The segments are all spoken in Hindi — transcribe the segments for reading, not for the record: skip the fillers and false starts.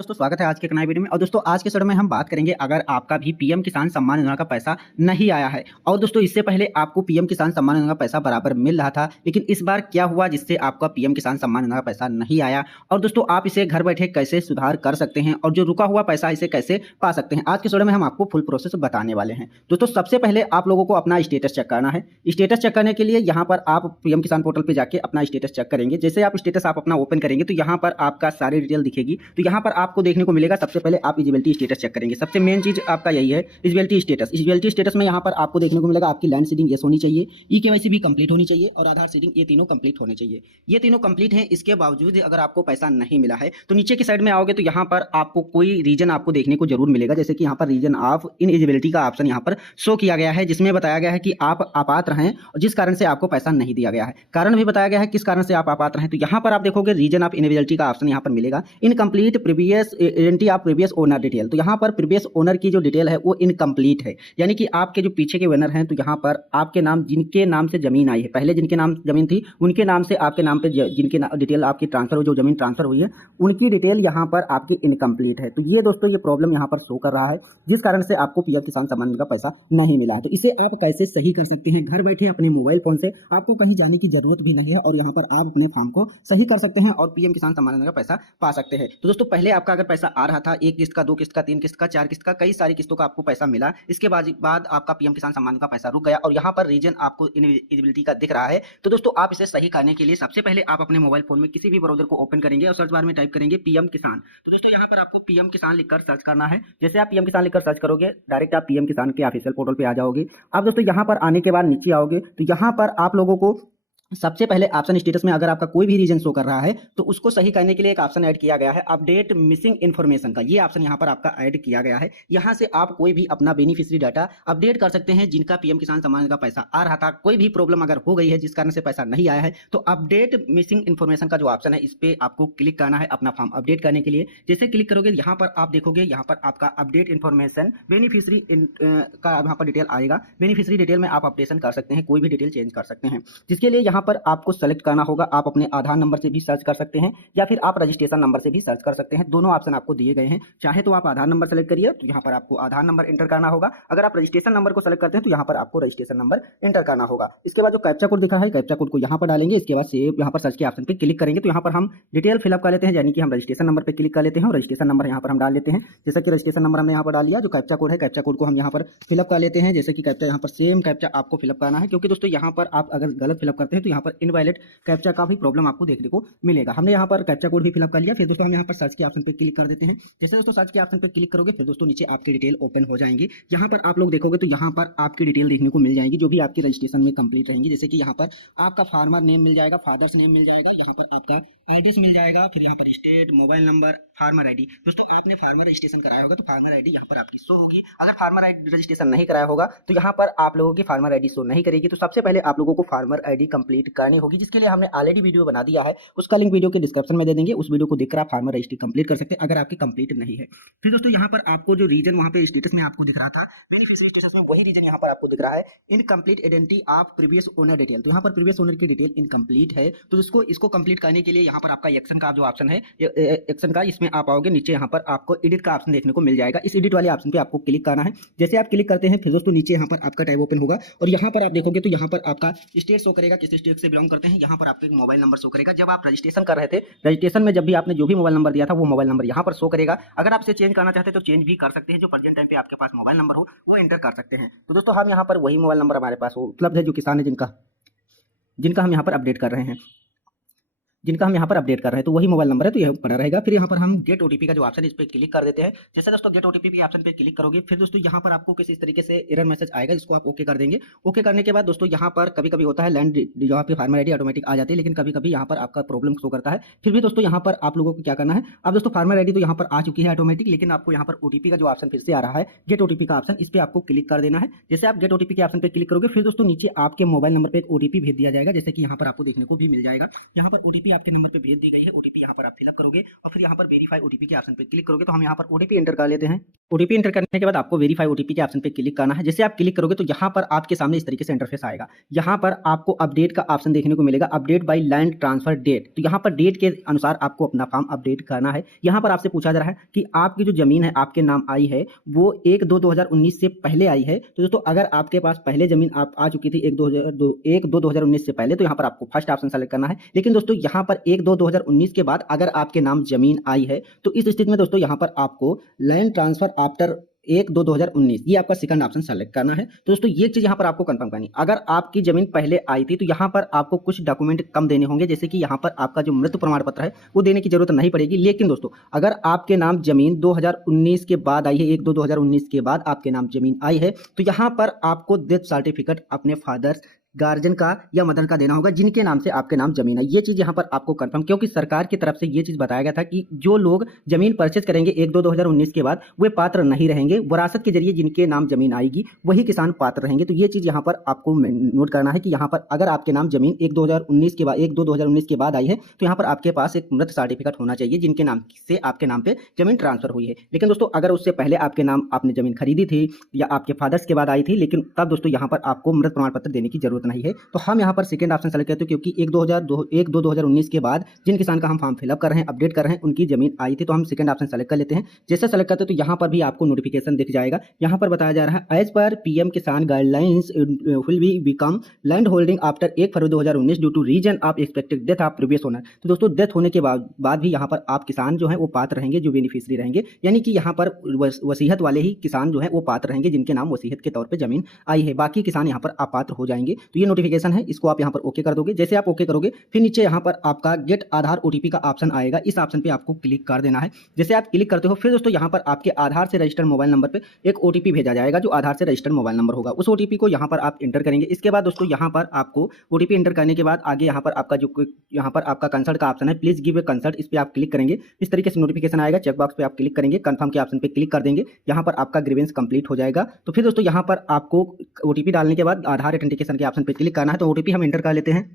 दोस्तों स्वागत है आज के एक नए वीडियो में। और दोस्तों आज के वीडियो में हम बात करेंगे अगर आपका भी पीएम किसान सम्मान योजना का पैसा नहीं आया है और दोस्तों इससे पहले आपको पीएम किसान सम्मान योजना का पैसा बराबर मिल रहा था, लेकिन इस बार क्या हुआ जिससे आपका पीएम किसान सम्मान योजना का पैसा नहीं आया और दोस्तों आप इसे घर बैठे कैसे सुधार कर सकते हैं और जो रुका हुआ पैसा इसे कैसे पा सकते हैं, आज के वीडियो में हम आपको फुल प्रोसेस बताने वाले हैं। दोस्तों सबसे पहले आप लोगों को अपना स्टेटस चेक करना है। स्टेटस चेक करने के लिए यहाँ पर आप पीएम किसान पोर्टल पर जाके अपना स्टेटस चेक करेंगे। जैसे आप स्टेटस अपना ओपन करेंगे तो यहाँ पर आपका सारी डिटेल दिखेगी। तो यहाँ पर आपको देखने को मिलेगा सबसे पहले आप एलिजिबिलिटी स्टेटस चेक करेंगे। सबसे मेन चीज आपका यही है एलिजिबिलिटी स्टेटस। एलिजिबिलिटी स्टेटस में यहाँ पर आपको देखने को मिलेगा आपकी लैंड सीडिंग यस होनी चाहिए, ईकेवाईसी भी कंप्लीट होनी चाहिए और आधार सीडिंग ये तीनों कंप्लीट होने चाहिए। ये तीनों कंप्लीट हैं, इसके बावजूद अगर आपको पैसा नहीं मिला है तो नीचे की साइड में आओगे तो यहाँ पर आपको कोई रीजन आपको देखने को जरूर मिलेगा। जैसे कि यहाँ पर रीजन ऑफ इनएलिजिबिलिटी का ऑप्शन यहाँ पर शो किया गया है, जिसमें बताया गया है कि आप अपात्र हैं और जिस कारण से आपको पैसा नहीं दिया गया है। कारण भी बताया गया है किस कारण से आप अपात्र हैं। तो यहाँ पर आप देखोगे रीजन ऑफ इनएलिजिबिलिटी का ऑप्शन यहाँ पर मिलेगा, incomplete previous identity of previous owner detail. तो यहाँ पर प्रीवियस ओनर की जो डिटेल है वो इनकम्प्लीट है, यानी कि आपके जो पीछे के ओनर हैं तो यहाँ पर आपके नाम जिनके नाम से जमीन आई है, पहले जिनके नाम जमीन थी उनके नाम से आपके नाम पे जिनके डिटेल आपकी ट्रांसफर हुई, जो जमीन ट्रांसफर हुई है उनकी डिटेल यहाँ पर आपकी इनकम्प्लीट है। तो ये दोस्तों ये प्रॉब्लम यहाँ पर शो कर रहा है, जिस कारण से आपको पीएम किसान सम्मान निधि का पैसा नहीं मिला है। तो इसे आप कैसे सही कर सकते हैं घर बैठे अपने मोबाइल फोन से, आपको कहीं जाने की जरूरत भी नहीं है और यहाँ पर आप अपने फॉर्म को सही कर सकते हैं और पीएम किसान सम्मान निधि का पैसा पा सकते हैं। तो दोस्तों पहले आपका अगर पैसा आ रहा था, एक किस्त का, दो किस्त का, तीन किस्त का, चार किस्त का, कई सारी किस्तों का आपको पैसा मिला, इसके बाद आपका पीएम किसान सम्मान का पैसा रुक गया और यहाँ पर रीजन आपको इनएलिजिबिलिटी का दिख रहा है। तो दोस्तों आप इसे सही करने के लिए सबसे पहले आप अपने मोबाइल फोन में किसी भी ब्राउजर को ओपन करेंगे और सर्च बार में टाइप करेंगे पीएम किसान। तो दोस्तों यहाँ पर आपको पीएम किसान लिखकर सर्च करना है। जैसे आप पीएम किसान लिखकर सर्च करोगे डायरेक्ट आप पीएम किसान के ऑफिशियल पोर्टल पे आ जाओगे। अब दोस्तों यहाँ पर आने के बाद नीचे आओगे तो यहाँ पर आप लोगों को सबसे पहले ऑप्शन स्टेटस में अगर आपका कोई भी रीजन शो कर रहा है तो उसको सही करने के लिए एक ऑप्शन ऐड किया गया है अपडेट मिसिंग इन्फॉर्मेशन का। ये ऑप्शन यहाँ पर आपका ऐड किया गया है। यहाँ से आप कोई भी अपना बेनिफिशियरी डाटा अपडेट कर सकते हैं जिनका पीएम किसान सम्मान का पैसा आ रहा था। कोई भी प्रॉब्लम अगर हो गई है जिस कारण से पैसा नहीं आया है तो अपडेट मिसिंग इन्फॉर्मेशन का जो ऑप्शन है इस पर आपको क्लिक करना है अपना फॉर्म अपडेट करने के लिए। जैसे क्लिक करोगे यहाँ पर आप देखोगे यहाँ पर आपका अपडेट इन्फॉर्मेशन बेनिफिशियरी का यहाँ पर डिटेल आएगा। बेनिफिशियरी डिटेल में आप अपडेशन कर सकते हैं, कोई भी डिटेल चेंज कर सकते हैं, जिसके लिए यहाँ पर आपको सेलेक्ट करना होगा। आप अपने आधार नंबर से भी सर्च कर सकते हैं या फिर आप रजिस्ट्रेशन नंबर से भी सर्च कर सकते हैं। दोनों ऑप्शन आपको दिए गए हैं। चाहे तो आप आधार नंबर सेलेक्ट करिए तो यहाँ पर आपको आधार नंबर एंटर करना होगा। अगर आप रजिस्ट्रेशन नंबर को सेलेक्ट करते हैं तो यहाँ पर आपको रजिस्ट्रेशन नंबर एंटर करना होगा। इसके बाद जो कैप्चा कोड दिखा है कैप्चा कोड को यहाँ पर डालेंगे। इसके बाद सेव यहाँ पर सर्च के ऑप्शन पे क्लिक करेंगे तो यहाँ पर हम डिटेल फिलअप कर लेते हैं, यानी कि हम रजिस्ट्रेशन नंबर पर क्लिक कर लेते हैं और रजिस्ट्रेशन नंबर यहाँ पर हम डाल लेते हैं। जैसे कि रजिस्ट्रेशन नंबर हमने यहाँ पर डाल लिया, जो कैप्चा कोड है कैप्चा कोड को हम यहाँ पर फिलअप कर लेते हैं। जैसे कि कैप्चा यहाँ पर सेम कैप्चा आपको फिलअप करना है, क्योंकि दोस्तों यहाँ पर आप अगर गलत फिलअप करते हैं तो यहाँ पर इनवैलिड कैप्चा का भी प्रॉब्लम आपको देखने को मिलेगा। हमने यहाँ पर कैप्चा कोड भी फिलअप कर लिया। फिर दोस्तों हम यहाँ पर सर्च के ऑप्शन पे क्लिक कर देते हैं। जैसे दोस्तों सर्च के ऑप्शन पे क्लिक करोगे फिर दोस्तों नीचे आपकी डिटेल ओपन हो जाएंगी। यहाँ पर आप लोग देखोगे तो यहाँ पर आपकी डिटेल देखने को मिल जाएगी जो भी आपकी रजिस्ट्रेशन में कंप्लीट रहेंगी। जैसे कि यहाँ पर आपका फार्मर नेम मिल जाएगा, फादर्स नेम मिल जाएगा, यहाँ पर आपका एड्रेस मिल जाएगा, फिर यहाँ पर state, mobile number, farmer ID. दोस्तों आपने फार्मर रजिस्ट्रेशन कराया होगा तो फार्मर आईडी यहाँ पर आपकी शो होगी। अगर फार्मर आईडी रजिस्ट्रेशन नहीं कराया होगा तो यहाँ पर आप लोगों की फार्मर आईडी शो नहीं करेगी। तो सबसे पहले आप लोगों को फार्मर आईडी कंप्लीट करनी होगी, जिसके लिए हमने ऑलरेडी वीडियो बना दिया है, उसका लिंक वीडियो के डिस्क्रिप्शन में दे देंगे। उस वीडियो को देखकर आप फार्मर रजिस्ट्री कंप्लीट कर सकते हैं अगर आपकी कंप्लीट नहीं है। फिर दोस्तों यहाँ पर आपको जो रीजन वहाँ पे स्टेटस में आपको दिख रहा था बेनिफिशियरी स्टेटस में, वही रीजन यहाँ पर आपको दिख रहा है incomplete identity of previous owner detail. तो यहाँ पर प्रीवियस ओनर की डिटेल इनकम्प्लीट है। तो इसको कंप्लीट करने के लिए यहाँ पर आपका एक्शन का जो ऑप्शन है एक्शन का, इसमें आप आओगे नीचे यहाँ पर आपको एडिट का ऑप्शन देखने को मिल जाएगा। इस एडिट वाले ऑप्शन पे आपको क्लिक करना है। जैसे आप क्लिक करते हैं फिर दोस्तों नीचे यहाँ पर आपका टैब ओपन होगा और यहाँ पर आप देखोगे तो यहाँ पर आपका स्टेट शो करेगा, किस स्टेट से बिलोंग करते हैं। यहाँ पर आपका एक मोबाइल नंबर शो करेगा। जब आप रजिस्ट्रेशन कर रहे थे, रजिस्ट्रेशन में जब भी आपने जो भी मोबाइल नंबर दिया था वो मोबाइल नंबर यहाँ पर शो करेगा। अगर आप इसे चेंज करना चाहते हैं तो चेंज भी कर सकते हैं। जो प्रेजेंट टाइम पे आपके पास मोबाइल नंबर हो वो एंटर कर सकते हैं। तो दोस्तों हम यहाँ पर वही मोबाइल नंबर हमारे पास उपलब्ध है जो किसान है जिनका हम यहाँ पर अपडेट कर रहे हैं, तो वही मोबाइल नंबर है तो यह पड़ा रहेगा। फिर यहाँ पर हम गेट ओटीपी का जो ऑप्शन है इस पर क्लिक कर देते हैं। जैसे दोस्तों गेट ओटीपी के ऑप्शन पे क्लिक करोगे फिर दोस्तों यहाँ पर आपको किसी तरीके से एरर मैसेज आएगा, जिसको आप ओके कर देंगे। ओके करने के बाद दोस्तों यहाँ पर कभी कभी होता है लैंड जो आपकी फार्मर आईडी ऑटोमेटिक आ जाती है, लेकिन कभी कभी यहाँ पर आपका प्रॉब्लम शो करता है। फिर भी दोस्तों यहाँ पर आप लोगों को क्या करना है, अब दोस्तों फार्मर आईडी तो यहाँ पर आ चुकी है ऑटोमेटिक, लेकिन आपको यहाँ पर ओटीपी का जो ऑप्शन फिर से आ रहा है गेट ओटीपी का ऑप्शन, इस पर आपको क्लिक कर देना है। जैसे आप गेट ओटीपी के ऑप्शन पे क्लिक करोगे फिर दोस्तों नीचे आपके मोबाइल नंबर पर एक ओटीपी भेज दिया जाएगा, जैसे कि यहाँ पर आपको देखने को भी मिल जाएगा। यहाँ पर ओटीपी ओटीपी आपके नंबर पे भेज दी गई है। ओटीपी यहाँ पर आप फिलअप करोगे और फिर यहाँ पर वेरीफाई ओटीपी के ऑप्शन पे क्लिक करोगे तो हम यहाँ पर ओटीपी एंटर कर लेते हैं। ओटीपी एंटर करने के बाद आपको वेरीफाई ओटीपी के ऑप्शन पे क्लिक करना है। जैसे आप क्लिक करोगे तो यहाँ पर आपके सामने इस तरीके से इंटरफेस आएगा। यहाँ पर आपको अपडेट का ऑप्शन देखने को मिलेगा, update by land transfer date. तो यहाँ पर डेट के अनुसार आपको अपना फॉर्म अपडेट करना है। यहाँ पर आपसे पूछा जा रहा है कि आपकी जो जमीन है आपके नाम आई है वो 1/2/2019 से पहले आई है। तो दोस्तों अगर आपके पास पहले जमीन आप आ चुकी थी 1/2/2019 से पहले तो यहाँ पर आपको फर्स्ट ऑप्शन सेलेक्ट करना है। लेकिन दोस्तों यहाँ पर 1/2/2019 के बाद अगर आपके नाम जमीन आई है तो इस स्थिति में दोस्तों यहाँ पर आपको लैंड ट्रांसफर आफ्टर 1/2/2019 ये आपका सेकंड ऑप्शन सेलेक्ट करना है। तो दोस्तों ये चीज यहाँ पर आपको कंफर्म करनी। अगर आपकी जमीन पहले आई थी तो यहाँ पर आपको कुछ डॉक्यूमेंट कम देने होंगे, जैसे कि यहाँ पर आपका जो मृत्यु प्रमाण पत्र है वो देने की जरूरत नहीं पड़ेगी। लेकिन दोस्तों अगर आपके नाम जमीन 2019 के बाद आई है, 1/2/2019 के बाद आपके नाम जमीन आई है तो यहाँ पर आपको डेथ सर्टिफिकेट अपने फादर गार्जियन का या मदर का देना होगा जिनके नाम से आपके नाम जमीन है। ये चीज यहाँ पर आपको कंफर्म, क्योंकि सरकार की तरफ से ये चीज बताया गया था कि जो लोग जमीन परचेज करेंगे 1/2/2019 के बाद वे पात्र नहीं रहेंगे। विरासत के जरिए जिनके नाम जमीन आएगी वही किसान पात्र रहेंगे। तो ये चीज यहाँ पर आपको नोट करना है कि यहाँ पर अगर आपके नाम जमीन 1/2/2019 के बाद आई है तो यहाँ पर आपके पास एक मृत सर्टिफिकेट होना चाहिए जिनके नाम से आपके नाम पे जमीन ट्रांसफर हुई है। लेकिन दोस्तों अगर उससे पहले आपके नाम आपने जमीन खरीदी थी या आपके फादर्स के बाद आई थी, लेकिन तब दोस्तों यहाँ पर आपको मृत प्रमाण पत्र देने की जरूरत नहीं है। तो हम यहाँ पर सेकंड ऑप्शन सेलेक्ट करते हैं, क्योंकि 1/2/2019 के बाद जिन किसान का हम फॉर्म फिलअप कर रहे हैं, अपडेट कर रहे हैं, उनकी जमीन आई थी। तो हम सेकंड ऑप्शन सेलेक्ट कर लेते हैं। जैसे सेलेक्ट करते हैं तो यहाँ पर भी आपको नोटिफिकेशन दिख जाएगा। यहाँ पर बताया जा रहा है एज पर PM Kisan guidelines will be become land holding after 1 February 2019 due to reason of expected death of previous owner. तो दोस्तों डेथ होने के बाद भी यहाँ पर आप किसान जो है वो पात्र रहेंगे, जो बेनिफिशियरी रहेंगे, यानी कि यहाँ पर वसीयत वाले ही किसान जो है वो पात्र रहेंगे जिनके नाम वसीयत के तौर पर जमीन आई है। बाकी किसान यहाँ पर अपात्र हो जाएंगे। तो ये नोटिफिकेशन है, इसको आप यहाँ पर ओके कर दोगे। जैसे आप ओके करोगे फिर नीचे यहाँ पर आपका गेट आधार ओटीपी का ऑप्शन आएगा। इस ऑप्शन पे आपको क्लिक कर देना है। जैसे आप क्लिक करते हो फिर दोस्तों यहाँ पर आपके आधार से रजिस्टर्ड मोबाइल नंबर पे एक ओटीपी भेजा जाएगा, जो आधार से रजिस्टर्ड मोबाइल नंबर होगा। उस ओटीपी को यहाँ पर आप एंटर करेंगे। इसके बाद दोस्तों यहाँ पर आपको ओटीपी एंटर करने के बाद आगे यहाँ पर आपका जो यहाँ पर आपका कंसल्ट का ऑप्शन है, प्लीज गिव ए कंसल्ट, इस पर आप क्लिक करेंगे। इस तरीके से नोटिफिकेशन आएगा। चेकबॉक्स पे आप क्लिक करेंगे, कंफर्म के ऑप्शन पे क्लिक कर देंगे। यहाँ पर आपका ग्रीवेंस कंप्लीट हो जाएगा। तो फिर दोस्तों यहाँ पर आपको ओटीपी डालने के बाद आधार ऑथेंटिकेशन के ऑप्शन पे क्लिक करना है। तो ओटीपी हम एंटर कर लेते हैं।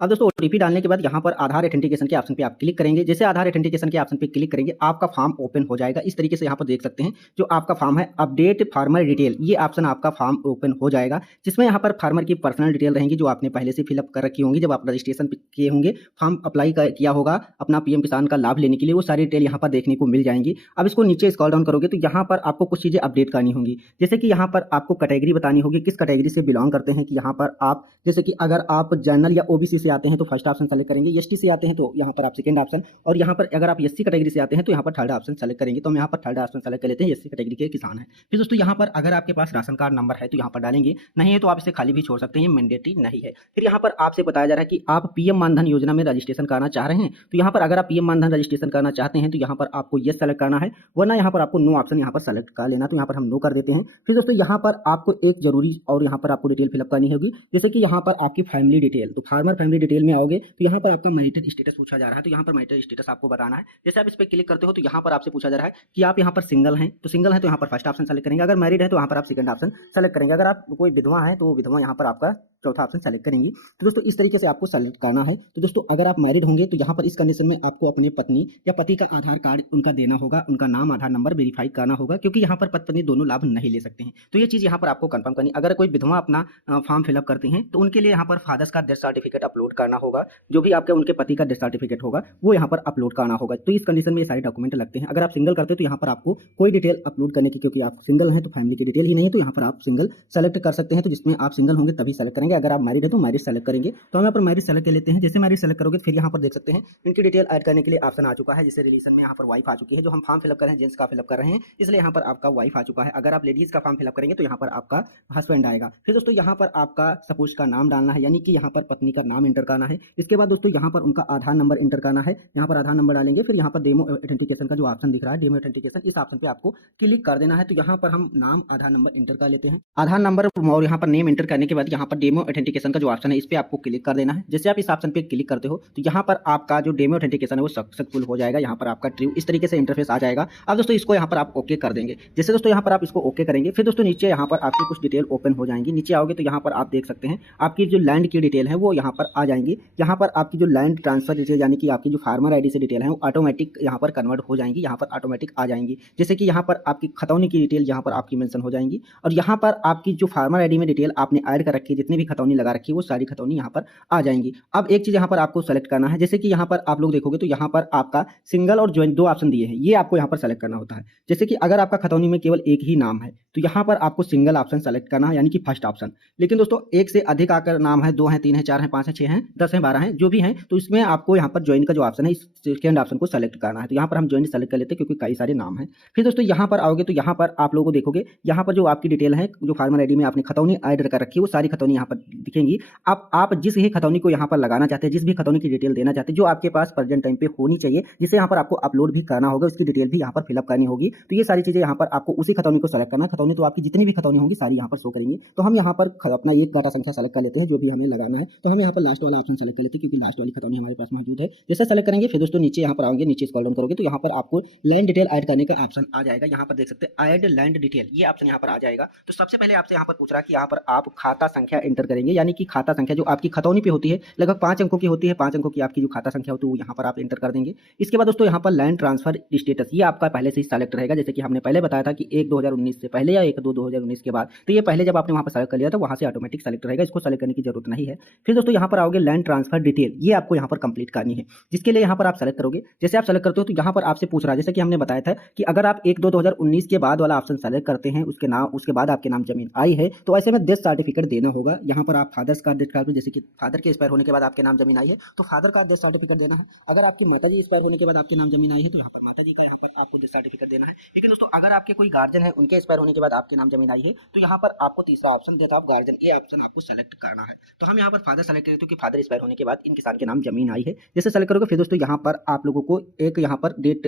अब दोस्तों ओटीपी डालने के बाद यहाँ पर आधार ऑथेंटिकेशन के ऑप्शन पे आप क्लिक करेंगे। जैसे आधार ऑथेंटिकेशन के ऑप्शन पे क्लिक करेंगे आपका फॉर्म ओपन हो जाएगा। इस तरीके से यहाँ पर देख सकते हैं जो आपका फॉर्म है अपडेट फार्मर डिटेल, ये ऑप्शन आपका फॉर्म ओपन हो जाएगा, जिसमें यहाँ पर फार्मर की पर्सनल डिटेल रहेंगी जो आपने पहले से फिलअप कर रखी होंगी। जब आप रजिस्ट्रेशन किए होंगे, फॉर्म अप्लाई किया होगा अपना पीएम किसान का लाभ लेने के लिए, वो सारी डिटेल यहाँ पर देखने को मिल जाएंगी। अब इसको नीचे स्क्रॉल डाउन करोगे तो यहाँ पर आपको कुछ चीज़ें अपडेट करनी होंगी, जैसे कि यहाँ पर आपको कैटेगरी बतानी होगी, किस कैटेगरी से बिलोंग करते हैं। कि यहाँ पर आप जैसे कि अगर आप जनरल या ओबीसी से आते हैं तो फर्स्ट ऑप्शन सेलेक्ट करेंगे, एसटी से आते हैं तो यहाँ पर आप सेकंड ऑप्शन, और यहाँ पर अगर आप एससी कैटेगरी से आते हैं तो यहाँ पर थर्ड ऑप्शन सेलेक्ट करेंगे। तो हम यहाँ पर थर्ड ऑप्शन सेलेक्ट कर लेते हैं, एससी कैटेगरी के किसान हैं। फिर दोस्तों यहाँ पर अगर आपके पास राशन कार्ड नंबर है तो यहाँ पर डालेंगे, नहीं है तो आप इसे खाली भी छोड़ सकते हैं, ये मैंडेटरी नहीं है। फिर यहाँ पर आपसे बताया जा रहा है कि आप पीएम मानधन योजना में रजिस्ट्रेशन करना चाह रहे हैं। तो यहाँ पर अगर आप पीएम मानधन रजिस्ट्रेशन करना चाहते हैं तो यहाँ पर आपको यस सेलेक्ट करना है, वरना यहाँ पर आपको नो ऑप्शन यहाँ पर सेलेक्ट कर लेना। तो यहाँ पर हम नो कर देते हैं। फिर दोस्तों यहाँ पर आपको एक जरूरी और यहाँ पर आपको डिटेल फिलअप करनी होगी, जैसे कि यहाँ पर आपकी फैमिली डिटेल। तो फार्मर फैमिली डिटेल में आओगे तो यहाँ पर आपका मैरिटल स्टेटस पूछा जा रहा है। तो यहाँ पर मैरिटल स्टेटस आपको बताना है। जैसे आप इस पर क्लिक करते हो तो यहाँ पर आपसे पूछा जा रहा है कि आप यहाँ पर सिंगल हैं, तो सिंगल है तो यहाँ पर फर्स्ट ऑप्शन सेलेक्ट करेंगे। अगर मैरिड है तो यहाँ पर आप सेकंड ऑप्शन सेलेक्ट करेंगे। अगर आप कोई विधवा है तो विधवा यहाँ पर आपका चौथा ऑप्शन सेलेक्ट करेंगी। तो दोस्तों इस तरीके से आपको सेलेक्ट करना है। तो दोस्तों अगर आप मैरिड होंगे तो यहाँ पर इस कंडीशन में आपको अपनी पत्नी या पति का आधार कार्ड उनका देना होगा, उनका नाम आधार नंबर वेरीफाई करना होगा, क्योंकि यहाँ पर पति पत्नी दोनों लाभ नहीं ले सकते हैं। तो ये चीज़ यहाँ पर आपको कंफर्म करनी। अगर कोई विधवा अपना फॉर्म फिलअप करते हैं तो उनके लिए यहाँ पर फादर्स का डेथ सर्टिफिकेट अपलोड करना होगा, जो भी आपके उनके पति का डेथ सर्टिफिकेट होगा वो यहाँ पर अपलोड करना होगा। तो इस कंडीशन में ये सारे डॉक्यूमेंट लगते हैं। अगर आप सिंगल करते हैं तो यहाँ पर आपको कोई डिटेल अपलोड करने की, क्योंकि आप सिंगल हैं तो फैमिली की डिटेल ही नहीं है, तो यहाँ पर आप सिंगल सेलेक्ट कर सकते हैं। तो जिसमें आप सिंगल होंगे तभी सेलेक्ट करेंगे। अगर आप मैरिड है तो मैरिज सेलेक्ट करेंगे। तो हम यहाँ पर मैरिज सेलेक्ट कर लेते हैं। जैसे मैरिज सेलेक्ट करोगे फिर यहाँ पर देख सकते हैं इनकी डिटेल ऐड करने के लिए ऑप्शन आ चुका है। जैसे रिलेशन में यहाँ पर वाइफ आ चुकी है, जो हम फॉर्म फिलअप कर रहे हैं जेंट्स का फिलअप कर रहे हैं, इसलिए यहाँ पर आपका वाइफ आ चुका है। अगर आप लेडीज का फॉर्म फिलअप करेंगे तो यहाँ पर आपका हस्बैंड आएगा। फिर दोस्तों यहाँ पर आपका सपोज का नाम डालना है, यानी कि यहाँ पर पत्नी का नाम एंटर करना है। इसके बाद दोस्तों यहाँ पर उनका आधार नंबर एंटर करना है। यहाँ पर आधार नंबर डालेंगे। फिर यहाँ पर डेमो ऑथेंटिकेशन का जो ऑप्शन दिख रहा है, डेमो ऑथेंटिकेशन, इस ऑप्शन पे आपको क्लिक कर देना है। तो यहाँ पर हम नाम आधार नंबर एंटर कर लेते हैं। आधार नंबर और यहाँ पर नेम एंटर करने के बाद यहाँ पर डेमो ऑथेंटिकेशन का जो ऑप्शन है इस पे आपको क्लिक कर देना है। जैसे आप इस ऑप्शन पे क्लिक करते हो तो यहाँ पर आपका जो डेमो ऑथेंटिकेशन है वो सक्सेसफुल हो जाएगा। यहाँ पर आपका ट्रू इस तरीके से इंटरफेस आ जाएगा। अब दोस्तों इसको यहाँ पर आप ओके कर देंगे। जैसे दोस्तों यहाँ पर आप इसको ओके करेंगे फिर दोस्तों नीचे यहाँ पर आपकी कुछ डिटेल ओपन हो जाएंगी। नीचे आओगे तो यहाँ पर आप देख सकते हैं आपकी जो लैंड की डिटेल है वो यहाँ पर आ जाएंगी। यहाँ पर आपकी जो लैंड ट्रांसफर डिटेल यानी कि आपकी जो फार्मर आईडी से डिटेल है वो ऑटोमेटिक यहाँ पर कन्वर्ट हो जाएंगी, यहाँ पर ऑटोमेटिक आ जाएंगी। जैसे कि यहाँ पर आपकी खतौनी की डिटेल यहाँ पर आपकी मेंशन हो जाएंगी और यहाँ पर आपकी जो फार्मर आईडी में डिटेल आपने ऐड कर रखी है, जितनी भी खतौनी लगा रखी है वो सारी खतौनी यहाँ पर आ जाएंगी। अब एक चीज़ यहाँ पर आपको सेलेक्ट करना है, जैसे कि यहाँ पर आप लोग देखोगे तो यहाँ पर आपका सिंगल और ज्वाइंट दो ऑप्शन दिए हैं, ये आपको यहाँ पर सेलेक्ट करना होता है। जैसे कि अगर आपका खतौनी में केवल एक ही नाम है तो यहाँ पर आपको सिंगल ऑप्शन सेलेक्ट करना है, यानी कि फर्स्ट ऑप्शन। लेकिन दोस्तों एक से अधिक आकर नाम है, 2 हैं, 3 हैं, 4 हैं, 5 हैं, 6 हैं, 10 हैं, 12 हैं, जो भी हैं, तो इसमें आपको यहाँ पर ज्वाइन का जो ऑप्शन है इस सेकेंड ऑप्शन को सेलेक्ट करना है। तो यहाँ पर हम ज्वाइन सेलेक्ट कर लेते हैं क्योंकि कई सारे नाम हैं। फिर दोस्तों यहाँ पर आओगे तो यहाँ पर आप लोगों को देखोगे, यहाँ पर जो आपकी डिटेल है, जो फार्मर आईडी में आपने खतौनी ऐड कर रखी है वो सारी खतौनी यहाँ पर दिखेंगी। अब आप जिस ही खतौनी को यहाँ पर लगाना चाहते हैं, जिस भी खतौनी की डिटेल देना चाहते हैं, जो आपके पास प्रेजेंट टाइम पे होनी चाहिए, जिसे यहाँ पर आपको अपलोड भी करना होगा, उसकी डिटेल भी यहाँ पर फिलअप करनी होगी। तो ये सारी चीजें यहाँ पर आपको उसी खतौनी को सेलेक्ट करना है। खतौनी तो आपकी जितनी भी खतौनी होंगी सारी यहाँ पर शो करेंगे। तो हम यहाँ पर अपना एक डाटा संख्या सेलेक्ट कर लेते हैं जो भी हमें लगाना है। तो हम यहाँ पर लास्ट वाला ऑप्शन सेलेक्ट कर लेते हैं क्योंकि लास्ट वाली खतौनी हमारे पास मौजूद है। जैसे सेलेक्ट करेंगे फिर दोस्तों नीचे यहाँ पर आओगे, नीचे स्क्रॉल डाउन करोगे तो यहाँ पर आपको लैंड डिटेल ऐड करने का ऑप्शन आ जाएगा। यहाँ पर देख सकते हैं ऐड लैंड डिटेल, ये ऑप्शन यहाँ पर आ जाएगा। तो सबसे पहले आपसे यहाँ पर पूछ रहा है कि यहाँ पर आप खाता संख्या एंटर करेंगे, यानी कि खाता संख्या जो आपकी खतौनी पे होती है लगभग 5 अंकों की होती है, 5 अंकों की आपकी जो खाता संख्या होती है वो यहाँ पर आप एंटर कर देंगे। इसके बाद दोस्तों यहाँ पर लैंड ट्रांसफर स्टेटस, ये आपका पहले से ही सेलेक्ट रहेगा। जैसे कि हमने पहले बताया था कि 1/2/2019 से पहले या 1/2/2019 के बाद, तो ये पहले जब आपने वहाँ पर सेलेक्ट कर लिया था वहाँ से ऑटोमेटिक सेलेक्ट रहेगा, इसको सेलेक्ट करने की जरूरत नहीं है। फिर दोस्तों यहाँ पर आओगे लैंड ट्रांसफर डिटेल, ये आपको यहाँ पर कंप्लीट करनी है, जिसके लिए यहाँ पर आप सेलेक्ट करोगे। जैसे आप सेलेक्ट करते हो तो यहाँ पर आपसे पूछ रहा है, जैसे कि हमने बताया था कि अगर आप 1/2/2019 के बाद वाला ऑप्शन सेलेक्ट करते हैं, उसके बाद आपके नाम जमीन आई है, तो ऐसे में डेथ सर्टिफिकेट देना होगा। यहाँ पर आप फादर्स का डेथ कार्ड, जैसे कि फादर के एक्सपायर होने के बाद आपके नाम जमीन आई है तो फादर का डेथ सर्टिफिकेट देना है। अगर आपकी माता जी एक्सपायर होने के बाद आपके नाम जमीन आई है तो यहाँ पर माता जी का यहाँ पर आपको डेथ सर्टिफिकेट देना है। लेकिन दोस्तों अगर आपके कोई गार्जियन है, उनके एक्सपायर होने के बाद आपके नाम जमीन आई है तो यहाँ पर आपको तीसरा ऑप्शन डेथ ऑफ गार्जियन, ये ऑप्शन आपको सेलेक्ट करना है। तो हम यहाँ पर फादर सेलेक्ट करें तो कि फादर एक्सपायर होने के बाद इन किसान के नाम जमीन आई है। जैसे सेलेक्ट करोगे फिर दोस्तों यहाँ पर आप लोगों को एक यहाँ पर डेट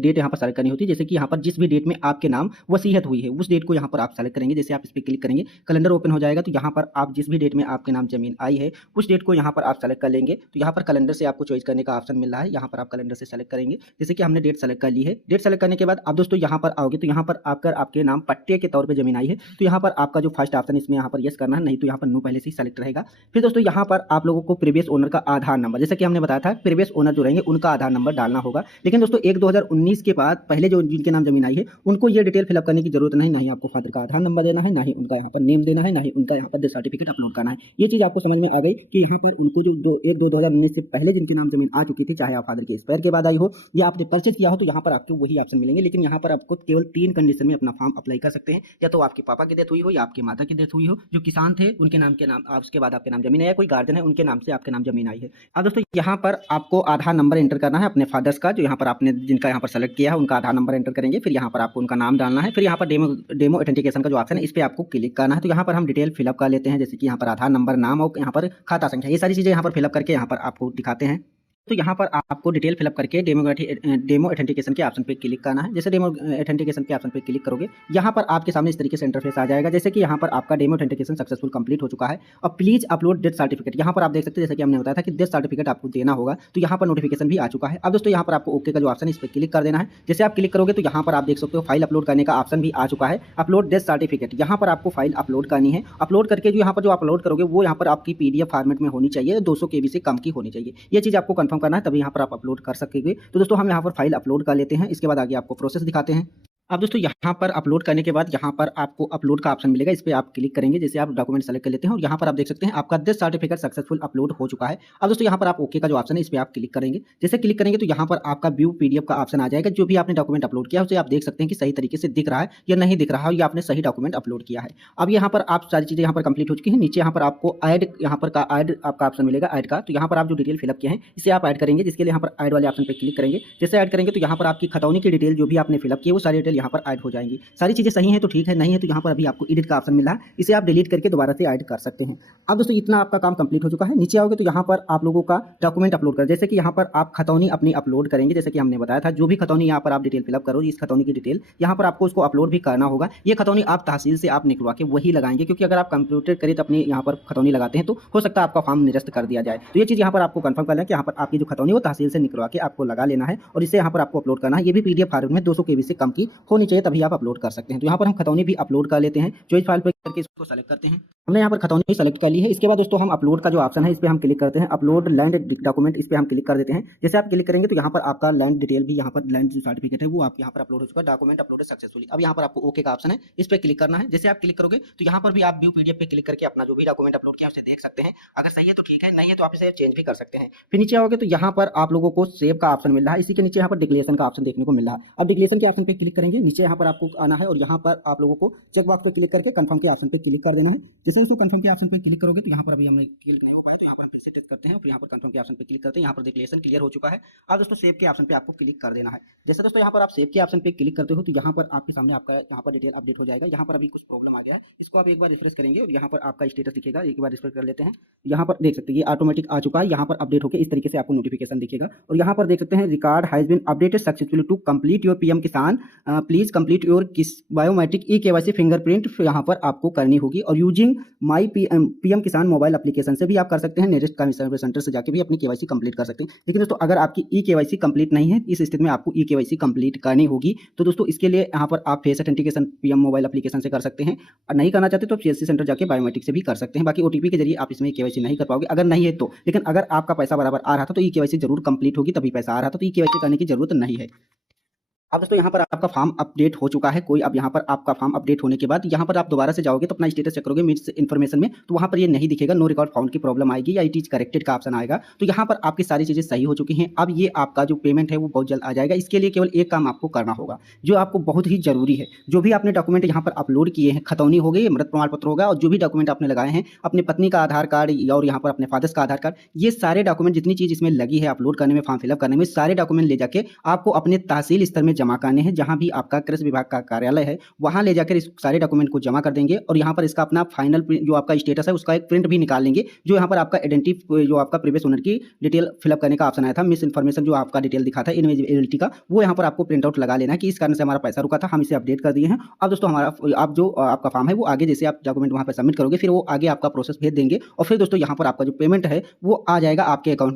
डेट यहाँ पर सेलेक्ट करनी होती है। जैसे कि यहाँ पर जिस भी डेट में आपके नाम वसीयत हुई है उस डेट को यहाँ पर आप सेलेक्ट करेंगे। जैसे आप इस पर क्लिक करेंगे कैलेंडर ओपन हो जाएगा, तो यहाँ पर आप जिस भी डेट में आपके नाम जमीन आई है उस डेट को यहाँ पर आप सेलेक्ट कर लेंगे। तो यहाँ पर कैलेंडर से आपको चॉइस करने का ऑप्शन मिल रहा है, यहाँ पर आप कैलेंडर से सेलेक्ट करेंगे। जैसे कि हमने डेट सेलेक्ट कर ली है, डेट सेलेक्ट करने के बाद अब दोस्तों यहाँ पर आओगे तो यहाँ पर आकर आपके नाम पट्टे के तौर पर जमीन आई है तो यहाँ पर आपका जो फर्स्ट ऑप्शन इसमें यहाँ पर यस करना है, नहीं तो यहाँ पर नो पहले से ही सेलेक्ट रहेगा। फिर दोस्तों यहाँ पर आप लोगों को प्रीवियस ओनर का आधार नंबर, जैसे कि हमने बताया था प्रीवियस ओनर जो रहेंगे उनका आधार नंबर डालना होगा। लेकिन दोस्तों 1/2019 के बाद पहले जो जिनके नाम जमीन आई है उनको ये डिटेल फिलअप करने की जरूरत नहीं, ना ही आपको फादर का आधार नंबर देना है, ना ही उनका यहाँ पर नेम देना है, ना ही उनका यहाँ पर डेथ सर्टिफिकेट अपलोड करना है। ये चीज़ आपको समझ में आ गई कि यहाँ पर उनको जो 1/2/2019 से पहले जिनके नाम जमीन आ चुकी थी, चाहे आप फादर के एक्सपायर के बाद आई हो या आपने परचेज किया हो, तो यहाँ पर आपको वही ऑप्शन मिलेंगे। लेकिन यहाँ पर आपको केवल 3 कंडीशन में अपना फॉर्म अप्लाई कर सकते हैं, या तो आपके पापा की डेथ हुई हो या आपकी माता की डेथ हुई हो, जो किसान थे उनके नाम के नाम उसके बाद आपके नाम जमीन है, या कोई गार्जियन है उनके नाम से आपके नाम जमीन आई है। अब दोस्तों यहाँ पर आपको आधार नंबर एंटर करना है अपने फादर्स का, जो यहाँ पर आपने जिनका यहाँ पर सेलेक्ट किया है उनका आधार नंबर एंटर करेंगे। फिर यहाँ पर आपको उनका नाम डालना है, फिर यहाँ पर डेमो ऑथेंटिकेशन का जो ऑप्शन है इस पर आपको क्लिक करना है। तो यहाँ पर हम डिटेल फिलअप कर लेते हैं, जैसे कि यहाँ पर आधार नंबर, नाम और यहाँ पर खाता संख्या, ये सारी चीज़ें यहाँ पर फिलअप करके यहाँ पर आपको दिखाते हैं। तो यहाँ पर आपको डिटेल फिलअप करके डेमो ऑथेंटिकेशन के ऑप्शन पे क्लिक करना है। जैसे डेमो ऑथेंटिकेशन के ऑप्शन पे क्लिक करोगे यहाँ पर आपके सामने इस तरीके से इंटरफेस आ जाएगा, जैसे कि यहाँ पर आपका डेमो ऑथेंटिकेशन सक्सेसफुल कंप्लीट हो चुका है। और प्लीज अपलोड डेथ सर्टिफिकेट, यहाँ पर आप देख सकते हैं जैसे कि हमने बताया था कि डेथ सर्टिफिकेट आपको देना होगा, तो यहाँ पर नोटिफिकेशन भी आ चुका है। अब दोस्तों यहाँ पर आपको ओके का जो ऑप्शन है इस पर क्लिक कर देना है। जैसे आप क्लिक करोगे तो यहाँ पर आप देख सकते हो फाइल अपलोड करने का ऑप्शन भी आ चुका है, अपलोड डेथ सर्टिफिकेट। यहाँ पर आपको फाइल अपलोड करनी है, अपलोड करके जो यहाँ पर जो अपलोड करोगे वो यहाँ पर आपकी PDF फॉर्मेट में होनी चाहिए, 200 KB से कम की होनी चाहिए। ये चीज़ आपको कंफर्म करना है, तभी यहाँ पर आप अपलोड कर सकेंगे। तो दोस्तों हम यहाँ पर फाइल अपलोड कर लेते हैं, इसके बाद आगे आपको प्रोसेस दिखाते हैं। अब दोस्तों यहाँ पर अपलोड करने के बाद यहाँ पर आपको अपलोड का ऑप्शन मिलेगा, इस पर आप क्लिक करेंगे। जैसे आप डॉक्यूमेंट सेलेक्ट कर लेते हैं और यहाँ पर आप देख सकते हैं आपका डेथ सर्टिफिकेट सक्सेसफुल अपलोड हो चुका है। अब दोस्तों यहाँ पर आप ओके का जो ऑप्शन है इस पर आप क्लिक करेंगे। जैसे क्लिक करेंगे तो यहाँ पर आपका व्यू PDF का ऑप्शन आ जाएगा। जो भी आपने डॉक्यूमेंट अपलोड किया है उसे आप देख सकते हैं कि सही तरीके से दिख रहा है या नहीं दिख रहा है, या आपने सही डॉक्यूमेंट अपलोड किया है। अब यहाँ पर आप सारी चीज़ें यहाँ पर कंप्लीट हो चुकी हैं। नीचे यहाँ पर आपको ऐड यहाँ पर का ऐड आपका ऑप्शन मिलेगा, ऐड का। तो यहाँ पर आप जो डिटेल फिलअप किए हैं इसे आप ऐड करेंगे, जिसके लिए यहाँ पर ऐड वाले ऑप्शन पर क्लिक करेंगे। जैसे ऐड करेंगे तो यहाँ पर आपकी खतौनी की डिटेल जो भी आपने फिलअप की है वो सारी डिटेल यहाँ पर ऐड हो जाएंगी। सारी चीज़ें सही हैं तो ठीक है, नहीं है तो यहाँ पर अभी आपको एडिट का ऑप्शन मिला है, इसे आप डिलीट करके दोबारा से ऐड कर सकते हैं। अब दोस्तों इतना आपका काम कंप्लीट हो चुका है। नीचे आओगे तो यहाँ पर आप लोगों का डॉक्यूमेंट अपलोड कर, जैसे कि यहाँ पर आप खतौनी अपनी अपलोड करेंगे। जैसे कि हमने बताया था जो भी खतौनी यहाँ पर आप डिटेल फिलअप करो, इस खतौनी की डिटेल यहाँ पर आपको उसको अपलोड भी करना होगा। ये खतौनी आप तहसील से आप निकलवा के वही लगाएंगे, क्योंकि अगर आप कंप्यूटर करें तो अपनी यहाँ पर खतौनी लगाते हैं तो हो सकता है आपका फॉर्म निरस्त कर दिया जाए। तो ये चीज़ यहाँ पर आपको कंफर्म करना है कि यहाँ पर आपकी जो खतौनी वो तहसील से निकलवा के आपको लगा लेना है और इसे यहाँ पर आपको अपलोड करना है। ये भी PDF फॉर्मेट में 200 KB से कम की होनी चाहिए, तभी आप अपलोड कर सकते हैं। तो यहाँ पर हम खतौनी भी अपलोड कर लेते हैं। चॉइस फाइल पर करके इसको सेलेक्ट करते हैं। हमने यहाँ पर खतौनी भी सेलेक्ट कर ली है। इसके बाद दोस्तों हम अपलोड का जो ऑप्शन है इस पर हम क्लिक करते हैं। अपलोड लैंड डॉक्यूमेंट, इस पर हम क्लिक कर देते हैं। जैसे आप क्लिक करेंगे तो यहाँ पर आपका लैंड डिटेल भी, यहाँ पर लैंड जो सर्टिफिकेट है वो आप यहाँ पर अपलोड हो चुका है। Document upload successfully. अब यहाँ पर आपको ओके का ऑप्शन है, इस पर क्लिक करना है। जैसे आप क्लिक करोगे तो यहाँ पर भी आप व्यू पीडीएफ पे क्लिक करके अपना जो भी डॉक्यूमेंट अपलोड किया उसे देख सकते हैं। अगर सही है तो ठीक है, नहीं है तो आप इसे चेंज भी कर सकते हैं। फिर नीचे आओगे तो यहाँ पर आप लोगों को सेव का ऑप्शन मिल रहा है। इसी के नीचे यहाँ पर डिक्लेरेशन का ऑप्शन देखने को मिल रहा है। अब डिक्लेरेशन के ऑप्शन पे क्लिक करेंगे, नीचे यहाँ पर आपको आना है और यहाँ पर आप लोगों को चेक बॉक्स पे क्लिक करके कंफर्म के ऑप्शन पे क्लिक कर देना है। जैसे दोस्तों कंफर्म के ऑप्शन पे क्लिक करोगे तो यहाँ पर अभी हमने क्लिक नहीं हो पाया, तो यहाँ पर फिर से टेस्ट करते हैं और फिर यहाँ पर कंफर्म के ऑप्शन पे क्लिक करते हैं। यहाँ पर डिक्लेरेशन क्लियर हो चुका है। अब दोस्तों सेव के ऑप्शन पे आपको क्लिक कर देना है। जैसे दोस्तों यहाँ पर आप सेव के ऑप्शन पे क्लिक करते हो तो यहाँ पर आपके सामने आपका यहाँ पर डिटेल अपडेट हो जाएगा। यहाँ पर अभी कुछ प्रॉब्लम आ गया है, इसको आप एक बार रिफ्रेश करेंगे और यहाँ पर आपका स्टेटस दिखेगा। एक बार रिफ्रेश कर लेते हैं। यहाँ पर देख सकते हैं ये ऑटोमेटिक आ चुका है। यहाँ पर अपडेट होकर इस तरीके से आपको नोटिफिकेशन दिखेगा और यहाँ पर देख सकते हैं record has been updated successfully to complete your PM Kisan, please complete your biometric e KYC fingerprint यहाँ पर आपको करनी होगी और using my PM Kisan mobile application से भी आप कर सकते हैं। नियरेस्ट सर्विस सेंटर से जाके भी अपनी केवाईसी कंप्लीट कर सकते हैं। लेकिन दोस्तों अगर आपकी ई केवाईसी कंप्लीट नहीं है, इस स्थिति में आपको ई केवाईसी कंप्लीट करनी होगी। तो दोस्तों इसके लिए यहाँ पर आप face authentication PM mobile application से कर सकते हैं और नहीं करना चाहते तो सीएससी सेंटर जाके बायोमेट्रिक से भी कर सकते हैं। बाकी ओटीपी के जरिए आप इसमें केवाईसी नहीं कर पाओगे अगर नहीं है तो। लेकिन अगर आपका पैसा बराबर आ रहा था तो ई केवाईसी जरूर कंप्लीट होगी, तभी पैसा आ रहा था, तो ई केवाईसी करने की जरूरत नहीं है। अब दोस्तों यहाँ पर आपका फॉर्म अपडेट हो चुका है। कोई अब यहाँ पर आपका फॉर्म अपडेट होने के बाद यहाँ पर आप दोबारा से जाओगे तो अपना स्टेटस चेक करोगे मिस इन्फॉर्मेशन में, तो वहाँ पर ये नहीं दिखेगा, नो रिकॉर्ड फाउंड की प्रॉब्लम आएगी या इट इज करेक्टेड का ऑप्शन आएगा। तो यहाँ पर आपकी सारी चीज़ें सही हो चुकी हैं। अब ये आपका जो पेमेंट है वो बहुत जल्द आ जाएगा। इसके लिए केवल एक काम आपको करना होगा जो आपको बहुत ही जरूरी है। जो भी आपने डॉक्यूमेंट यहाँ पर अपलोड किए हैं, खतौनी हो गई, मृत प्रमाण पत्र होगा और जो भी डॉक्यूमेंट आपने लगाए हैं, अपने पत्नी का आधार कार्ड और यहाँ पर अपने फादर्स का आधार कार्ड, ये सारे डॉक्यूमेंट जितनी चीज़ इसमें लगी है अपलोड करने में, फॉर्म फिलअप करने में, सारे डॉक्यूमेंट ले जाके आपको अपने तहसील स्तर में जमा करने हैं। जहाँ भी आपका कृषि विभाग का कार्यालय है वहां ले जाकर इस सारे डॉक्यूमेंट को जमा कर देंगे और यहाँ पर इसका अपना फाइनल जो आपका स्टेटस है उसका एक प्रिंट भी निकाल लेंगे। जो यहाँ पर आपका आइडेंटिटी, जो आपका प्रीवियस ओनर की डिटेल फिलअप करने का ऑप्शन आया था, मिस इन्फॉर्मेशन जो आपका डिटेल दिखा था इनएलिजिबिलिटी का, वो यहाँ पर आपको प्रिंट आउट लगा लेना है कि इस कारण से हमारा पैसा रुका था, हम इसे अपडेट कर दिए हैं। अब दोस्तों हमारा आप जो आपका फॉर्म है वो आगे जैसे आप डॉक्यूमेंट वहाँ पर सबमिट करोगे फिर वो आगे आपका प्रोसेस भेज देंगे और फिर दोस्तों यहाँ पर आपका जो पेमेंट है वो आ जाएगा आपके अकाउंट